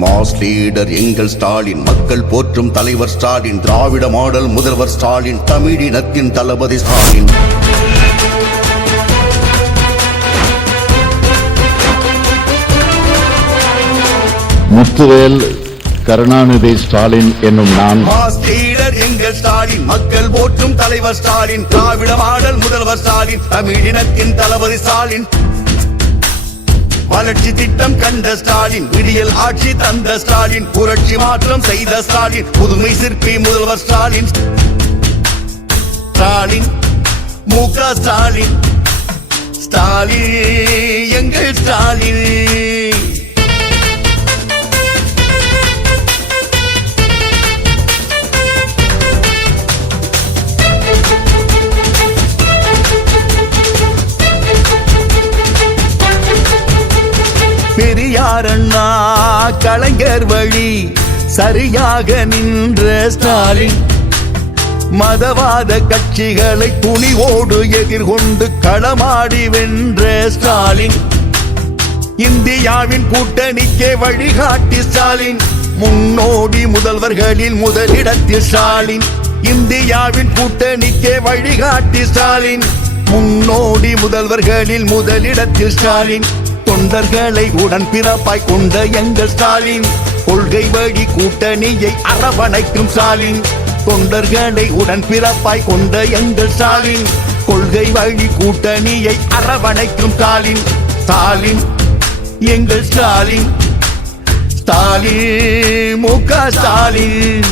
Mass leader எங்கள் ஸ்டாலின், மக்கள் போற்றும் தலைவர் ஸ்டாலின், திராவிட மாடல் முதல்வர் ஸ்டாலின், தமிழினத்தின் தளபதி ஸ்டாலின். முத்துவேல் கருணாநிதி ஸ்டாலின் என்னும் நான் மாஸ் லீடர் எங்கள் ஸ்டாலின், மக்கள் போற்றும் தலைவர் ஸ்டாலின், திராவிட மாடல் முதல்வர் ஸ்டாலின், தமிழினத்தின் தளபதி ஸ்டாலின். வளர்ச்சி திட்டம் கண்ட ஸ்டாலின், விடியல் ஆட்சி தந்த ஸ்டாலின், புரட்சி மாற்றம் செய்த ஸ்டாலின், புதுமை சிற்பி முதல்வர் ஸ்டாலின். ஸ்டாலின் முக ஸ்டாலின், ஸ்டாலின் எங்கள் ஸ்டாலின். பெரியார் அண்ணா கலைஞர் வழி சரியாக நின்ற ஸ்டாலின், மதவாத கட்சிகளை துணிவோடு எதிர்கொண்டு களமாடி வென்ற ஸ்டாலின், இந்தியாவின் கூட்டணிக்கே வழிகாட்டி ஸ்டாலின், முன்னோடி முதல்வர்களில் முதலிடத்தில் ஸ்டாலின், இந்தியாவின் கூட்டணிக்கே வழிகாட்டி ஸ்டாலின், முன்னோடி முதல்வர்களில் முதலிடத்தில் ஸ்டாலின், தொண்டர்களை உடன் பிறப்பாய் கொண்ட எங்கள் ஸ்டாலின், கொள்கை வழி கூட்டணியை அரவணைக்கும் ஸ்டாலின், தொண்டர்களை உடன் பிறப்பாய் கொண்ட எங்கள் ஸ்டாலின், கொள்கை வழி கூட்டணியை அரவணைக்கும் ஸ்டாலின். ஸ்டாலின் எங்கள் ஸ்டாலின், ஸ்டாலின் முக ஸ்டாலின்.